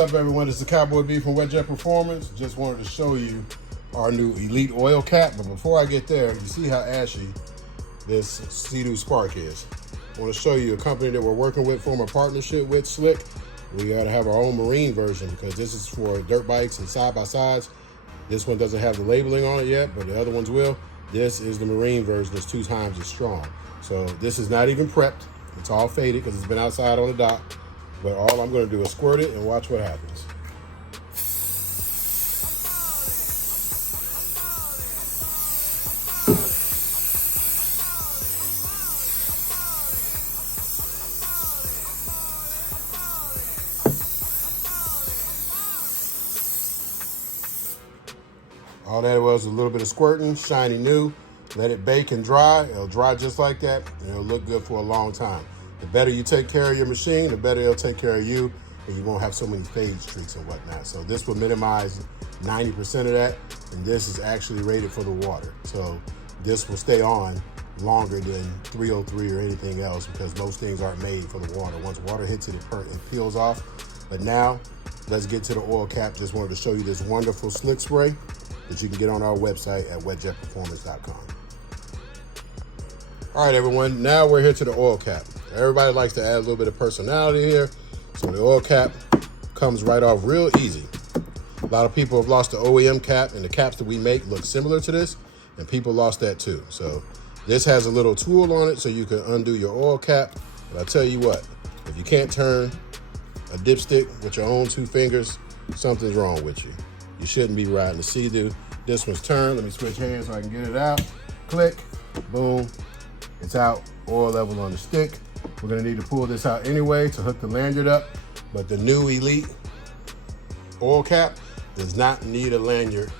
up, everyone? It's the Cowboy B from Wet Jet Performance. Just wanted to show you our new Elite oil cap, but before I get there, you see how ashy this Seadoo Spark is. I want to show you a company that we're working with, form a partnership with, Slick. We got to have our own marine version because this is for dirt bikes and side-by-sides. This one doesn't have the labeling on it yet, but the other ones will. This is the marine version. It's 2 times as strong. So this is not even prepped. It's all faded because it's been outside on the dock. But all I'm going to do is squirt it and watch what happens. All that was a little bit of squirting, shiny new. Let it bake and dry. It'll dry just like that, and it'll look good for a long time. The better you take care of your machine, the better it'll take care of you, and you won't have so many fade streaks and whatnot. So this will minimize 90% of that, and this is actually rated for the water. So this will stay on longer than 303 or anything else because most things aren't made for the water. Once water hits it, it peels off. But now, let's get to the oil cap. Just wanted to show you this wonderful slick spray that you can get on our website at wetjetperformance.com. All right, everyone, now we're here to the oil cap. Everybody likes to add a little bit of personality here. So the oil cap comes right off real easy. A lot of people have lost the OEM cap, and the caps that we make look similar to this, and people lost that too. So this has a little tool on it so you can undo your oil cap. But I tell you what, if you can't turn a dipstick with your own 2 fingers, something's wrong with you. You shouldn't be riding the Seadoo. This one's turned. Let me switch hands so I can get it out. Click, boom, it's out. Oil level on the stick. We're gonna need to pull this out anyway to hook the lanyard up, but the new Elite oil cap does not need a lanyard.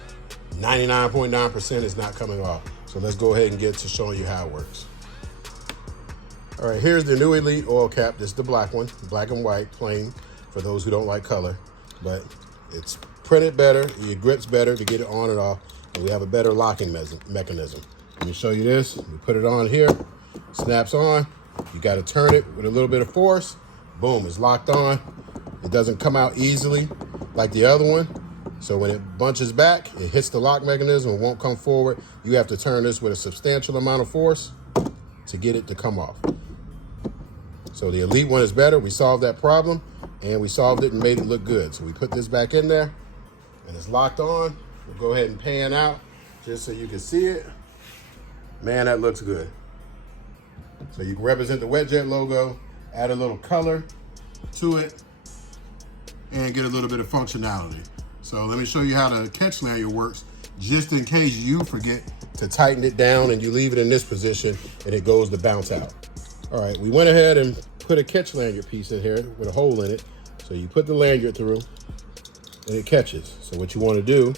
99.9% is not coming off. So let's go ahead and get to showing you how it works. All right, here's the new Elite oil cap. This is the black one, black and white, plain, for those who don't like color, but it's printed better, it grips better to get it on and off, and we have a better locking mechanism. Let me show you this. We put it on here, snaps on. You got to turn it with a little bit of force. Boom, it's locked on. It doesn't come out easily like the other one. So when it bunches back, it hits the lock mechanism and won't come forward. You have to turn this with a substantial amount of force to get it to come off. So the Elite one is better. We solved that problem, and we solved it and made it look good. So we put this back in there, and it's locked on. We'll go ahead and pan out just so you can see it. Man, that looks good. So you can represent the Wet Jet logo, add a little color to it, and get a little bit of functionality. So let me show you how the catch lanyard works, just in case you forget to tighten it down and you leave it in this position and it goes to bounce out. All right, we went ahead and put a catch lanyard piece in here with a hole in it. So you put the lanyard through and it catches. So what you want to do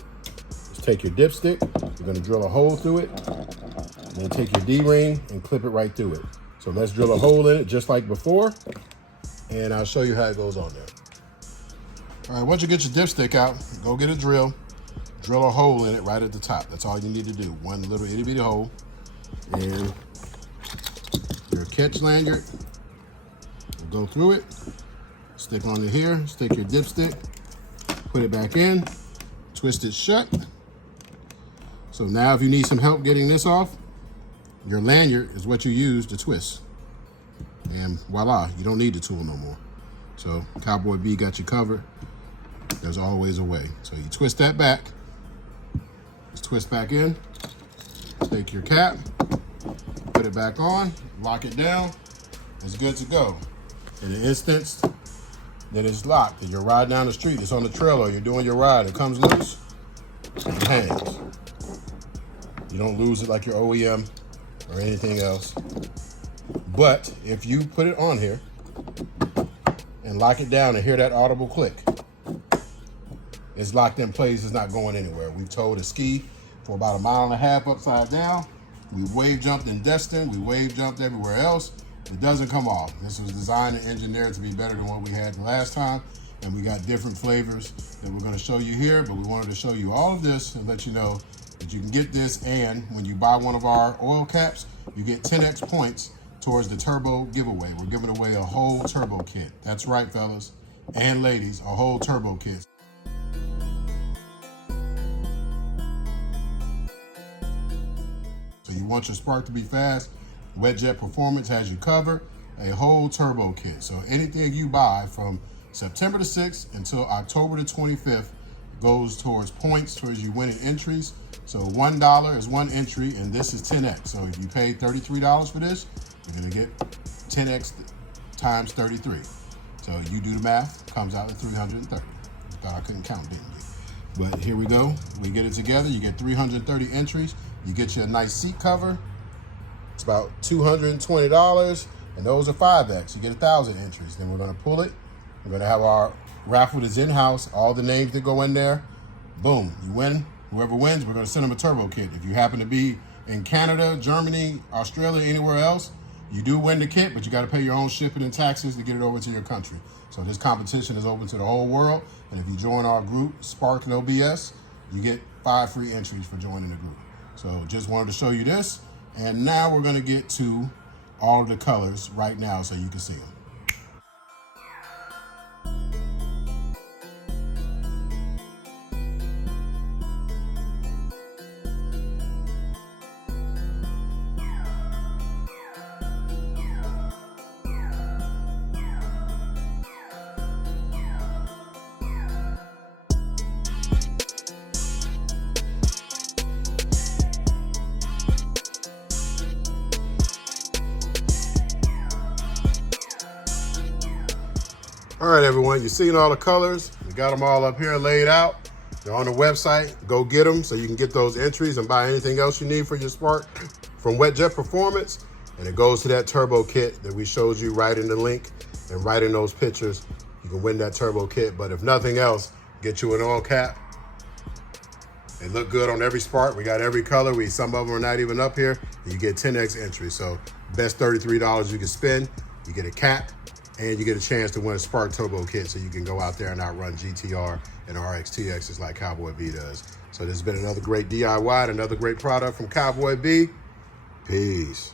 is take your dipstick, you're going to drill a hole through it, and then take your D-ring and clip it right through it. So let's drill a hole in it just like before, and I'll show you how it goes on there. All right, once you get your dipstick out, go get a drill a hole in it right at the top. That's all you need to do, one little itty bitty hole. And your catch lanyard will go through it, stick on here, stick your dipstick, put it back in, twist it shut. So now if you need some help getting this off, your lanyard is what you use to twist. And voila, you don't need the tool no more. So Cowboy B got you covered. There's always a way. So you twist that back, just twist back in, take your cap, put it back on, lock it down, it's good to go. In the instance that it's locked, and you're riding down the street, it's on the trail, or you're doing your ride, it comes loose, it hangs. You don't lose it like your OEM or anything else. But if you put it on here and lock it down and hear that audible click, it's locked in place, it's not going anywhere. We've towed a ski for about 1.5 miles upside down. We wave jumped in Destin, we wave jumped everywhere else. It doesn't come off. This was designed and engineered to be better than what we had the last time. And we got different flavors that we're gonna show you here, but we wanted to show you all of this and let you know that you can get this, and when you buy one of our oil caps, you get 10x points towards the turbo giveaway. We're giving away a whole turbo kit. That's right, fellas. and ladies, a whole turbo kit. So you want your spark to be fast, Wet Jet Performance has you covered, a whole turbo kit. So anything you buy from September the 6th until October the 25th goes towards points, towards you winning entries. So $1 is one entry, and this is 10x. So if you paid $33 for this, you're gonna get 10x times 33. So you do the math, comes out to 330. You thought I couldn't count, didn't you? But here we go. We get it together. You get 330 entries. You get you a nice seat cover. It's about $220, and those are 5x. You get 1,000 entries. Then we're gonna pull it. We're gonna have our raffle that's in-house, all the names that go in there. Boom, you win. Whoever wins, we're gonna send them a turbo kit. If you happen to be in Canada, Germany, Australia, anywhere else, you do win the kit, but you gotta pay your own shipping and taxes to get it over to your country. So this competition is open to the whole world, and if you join our group, Spark No BS, you get 5 free entries for joining the group. So just wanted to show you this, and now we're gonna get to all of the colors right now so you can see them. All right, everyone, you've seen all the colors. We got them all up here laid out. They're on the website. Go get them so you can get those entries and buy anything else you need for your Spark from Wet Jet Performance. And it goes to that turbo kit that we showed you right in the link and right in those pictures. You can win that turbo kit, but if nothing else, get you an oil cap. They look good on every Spark. We got every color. Some of them are not even up here. You get 10x entries. So best $33 you can spend. You get a cap, and you get a chance to win a Spark Turbo kit so you can go out there and outrun GTR and RX-TXs like Cowboy B does. So this has been another great DIY, another great product from Cowboy B. Peace.